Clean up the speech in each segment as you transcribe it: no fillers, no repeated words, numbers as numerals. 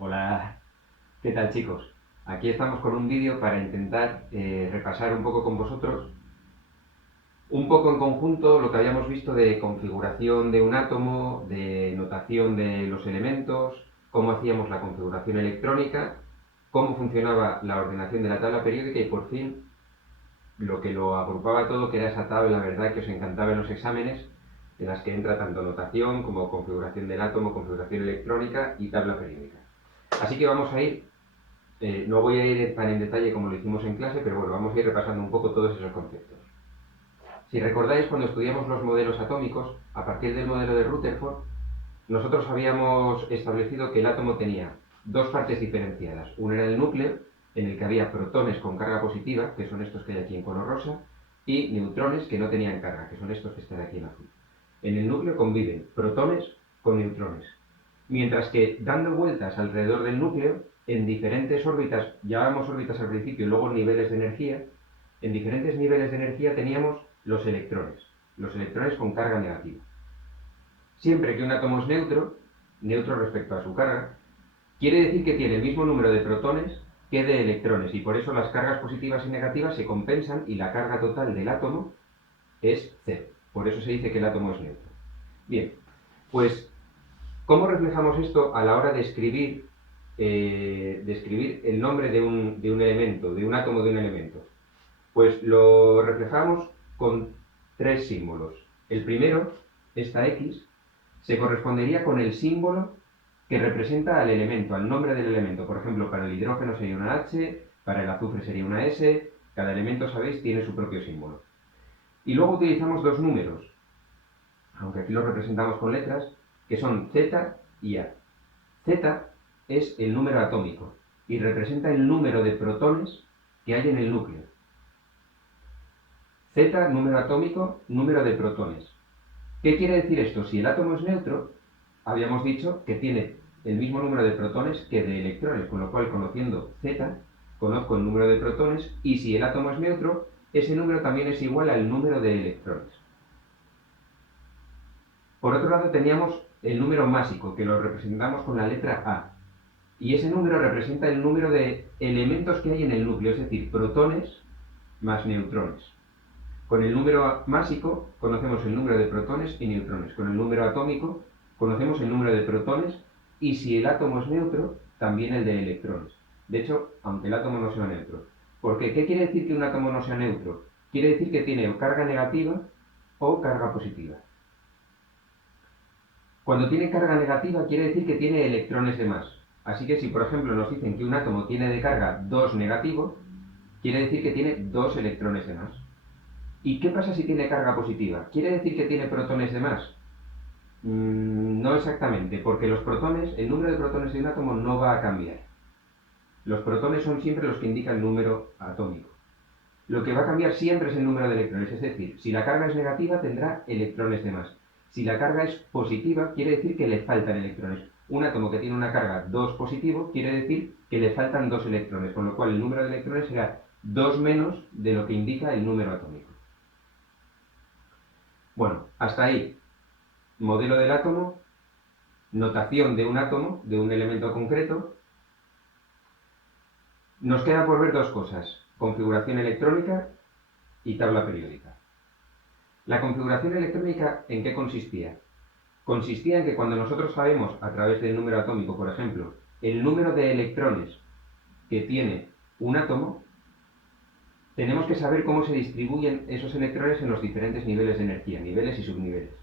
Hola, ¿qué tal chicos? Aquí estamos con un vídeo para intentar repasar un poco con vosotros, un poco en conjunto lo que habíamos visto de configuración de un átomo, de notación de los elementos, cómo hacíamos la configuración electrónica, cómo funcionaba la ordenación de la tabla periódica y por fin lo que lo agrupaba todo, que era esa tabla, ¿verdad?, que os encantaba en los exámenes, en las que entra tanto notación como configuración del átomo, configuración electrónica y tabla periódica. Así que vamos a ir no voy a ir tan en detalle como lo hicimos en clase, pero bueno, vamos a ir repasando un poco todos esos conceptos. Si recordáis, cuando estudiamos los modelos atómicos, a partir del modelo de Rutherford, nosotros habíamos establecido que el átomo tenía dos partes diferenciadas. Una era el núcleo, en el que había protones con carga positiva, que son estos que hay aquí en color rosa, y neutrones que no tenían carga, que son estos que están aquí en azul. En el núcleo conviven protones con neutrones. Mientras que dando vueltas alrededor del núcleo, en diferentes órbitas, llamábamos órbitas al principio y luego niveles de energía, en diferentes niveles de energía teníamos los electrones con carga negativa. Siempre que un átomo es neutro respecto a su carga, quiere decir que tiene el mismo número de protones que de electrones, y por eso las cargas positivas y negativas se compensan y la carga total del átomo es cero. Por eso se dice que el átomo es neutro. Bien, pues ¿cómo reflejamos esto a la hora de escribir el nombre de un elemento, de un átomo de un elemento? Pues lo reflejamos con tres símbolos. El primero, esta X, se correspondería con el símbolo que representa al elemento, al nombre del elemento. Por ejemplo, para el hidrógeno sería una H, para el azufre sería una S, cada elemento, sabéis, tiene su propio símbolo. Y luego utilizamos dos números, aunque aquí los representamos con letras, que son Z y A. Z es el número atómico y representa el número de protones que hay en el núcleo. Z, número atómico, número de protones. ¿Qué quiere decir esto? Si el átomo es neutro, habíamos dicho que tiene el mismo número de protones que de electrones, con lo cual, conociendo Z, conozco el número de protones, y si el átomo es neutro, ese número también es igual al número de electrones. Por otro lado, teníamos el número másico, que lo representamos con la letra A. Y ese número representa el número de elementos que hay en el núcleo, es decir, protones más neutrones. Con el número másico conocemos el número de protones y neutrones. Con el número atómico conocemos el número de protones y si el átomo es neutro, también el de electrones. De hecho, aunque el átomo no sea neutro. ¿Por qué? ¿Qué quiere decir que un átomo no sea neutro? Quiere decir que tiene o carga negativa o carga positiva. Cuando tiene carga negativa quiere decir que tiene electrones de más. Así que si por ejemplo nos dicen que un átomo tiene de carga 2 negativo, quiere decir que tiene 2 electrones de más. ¿Y qué pasa si tiene carga positiva? ¿Quiere decir que tiene protones de más? No exactamente, porque los protones, el número de protones de un átomo no va a cambiar. Los protones son siempre los que indican el número atómico. Lo que va a cambiar siempre es el número de electrones, es decir, si la carga es negativa tendrá electrones de más. Si la carga es positiva, quiere decir que le faltan electrones. Un átomo que tiene una carga 2 positivo quiere decir que le faltan 2 electrones, con lo cual el número de electrones será 2 menos de lo que indica el número atómico. Bueno, hasta ahí. Modelo del átomo, notación de un átomo, de un elemento concreto. Nos queda por ver dos cosas, configuración electrónica y tabla periódica. La configuración electrónica, ¿en qué consistía? Consistía en que cuando nosotros sabemos, a través del número atómico, por ejemplo, el número de electrones que tiene un átomo, tenemos que saber cómo se distribuyen esos electrones en los diferentes niveles de energía, niveles y subniveles.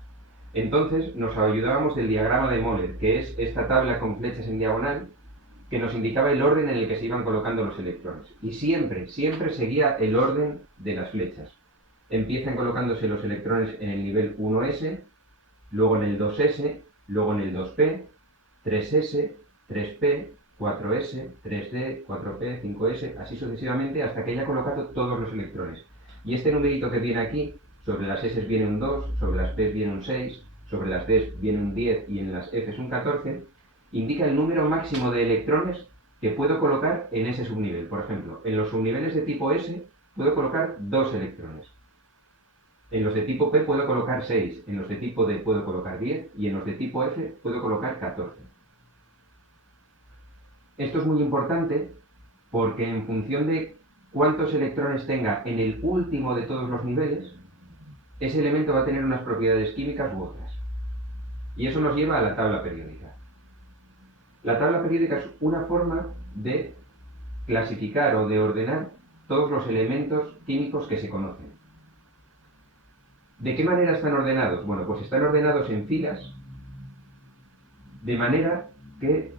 Entonces nos ayudábamos del diagrama de Moller, que es esta tabla con flechas en diagonal, que nos indicaba el orden en el que se iban colocando los electrones. Y siempre seguía el orden de las flechas. Empiezan colocándose los electrones en el nivel 1s, luego en el 2s, luego en el 2p, 3s, 3p, 4s, 3d, 4p, 5s, así sucesivamente hasta que haya colocado todos los electrones. Y este numerito que viene aquí, sobre las s viene un 2, sobre las p viene un 6, sobre las d viene un 10 y en las f un 14, indica el número máximo de electrones que puedo colocar en ese subnivel. Por ejemplo, en los subniveles de tipo S puedo colocar 2 electrones. En los de tipo P puedo colocar 6, en los de tipo D puedo colocar 10 y en los de tipo F puedo colocar 14. Esto es muy importante porque en función de cuántos electrones tenga en el último de todos los niveles, ese elemento va a tener unas propiedades químicas u otras. Y eso nos lleva a la tabla periódica. La tabla periódica es una forma de clasificar o de ordenar todos los elementos químicos que se conocen. ¿De qué manera están ordenados? Bueno, pues están ordenados en filas, de manera que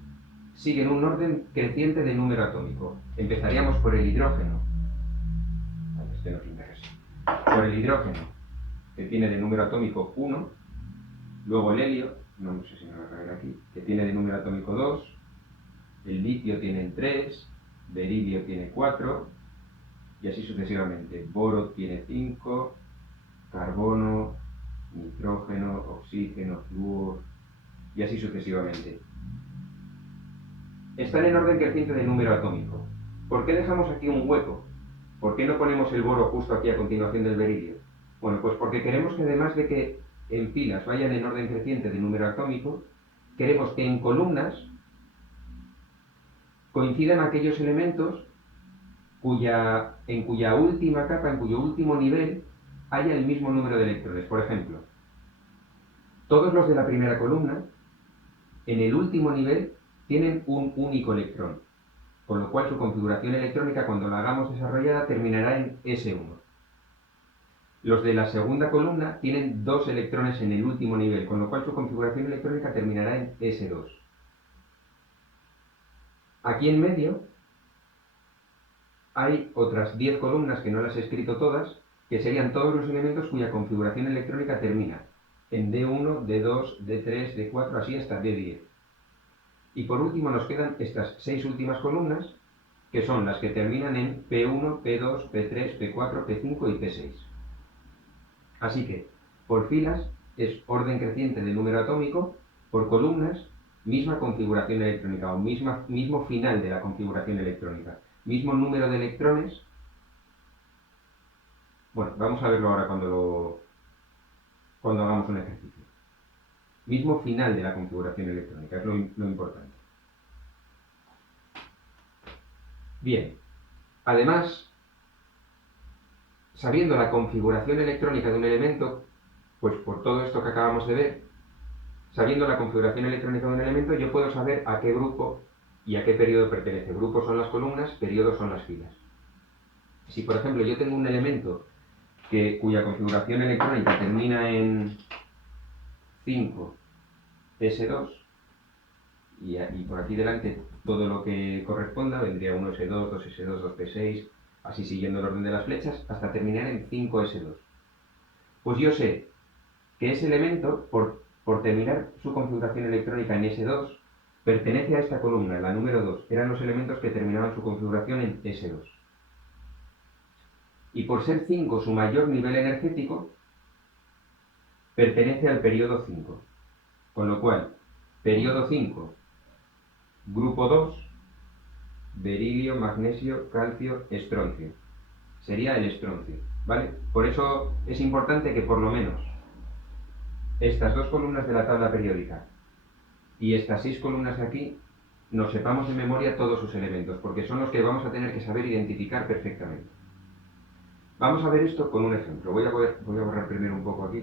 siguen un orden creciente de número atómico. Empezaríamos por el hidrógeno. Este nos interesa. Por el hidrógeno, que tiene de número atómico 1, luego el helio, no sé si me va a caer aquí, que tiene de número atómico 2, el litio tiene 3, berilio tiene 4, y así sucesivamente. Boro tiene 5, carbono, nitrógeno, oxígeno, flúor, y así sucesivamente. Están en orden creciente de número atómico. ¿Por qué dejamos aquí un hueco? ¿Por qué no ponemos el boro justo aquí a continuación del berilio? Bueno, pues porque queremos que además de que en filas vayan en orden creciente de número atómico, queremos que en columnas coincidan aquellos elementos en cuya última capa, en cuyo último nivel, haya el mismo número de electrones. Por ejemplo, todos los de la primera columna, en el último nivel, tienen un único electrón, con lo cual su configuración electrónica, cuando la hagamos desarrollada, terminará en S1. Los de la segunda columna tienen 2 electrones en el último nivel, con lo cual su configuración electrónica terminará en S2. Aquí en medio hay otras 10 columnas, que no las he escrito todas, que serían todos los elementos cuya configuración electrónica termina en D1, D2, D3, D4, así hasta D10. Y por último nos quedan estas 6 últimas columnas, que son las que terminan en P1, P2, P3, P4, P5 y P6. Así que, por filas, es orden creciente de número atómico, por columnas, misma configuración electrónica, o mismo final de la configuración electrónica, mismo número de electrones. Bueno, vamos a verlo ahora cuando hagamos un ejercicio. Mismo final de la configuración electrónica, es lo importante. Bien, además, sabiendo la configuración electrónica de un elemento, pues por todo esto que acabamos de ver, sabiendo la configuración electrónica de un elemento, yo puedo saber a qué grupo y a qué periodo pertenece. Grupos son las columnas, periodos son las filas. Si, por ejemplo, yo tengo un elemento cuya configuración electrónica termina en 5 S2, y por aquí delante todo lo que corresponda, vendría 1 S2, 2 S2, 2 P6, así siguiendo el orden de las flechas, hasta terminar en 5 S2. Pues yo sé que ese elemento, por terminar su configuración electrónica en S2, pertenece a esta columna, la número 2. Eran los elementos que terminaban su configuración en S2. Y por ser 5 su mayor nivel energético, pertenece al periodo 5. Con lo cual, periodo 5, grupo 2, berilio, magnesio, calcio, estroncio. Sería el estroncio, ¿vale? Por eso es importante que por lo menos estas 2 columnas de la tabla periódica y estas 6 columnas de aquí nos sepamos de memoria todos sus elementos, porque son los que vamos a tener que saber identificar perfectamente. Vamos a ver esto con un ejemplo. Voy a borrar primero un poco aquí.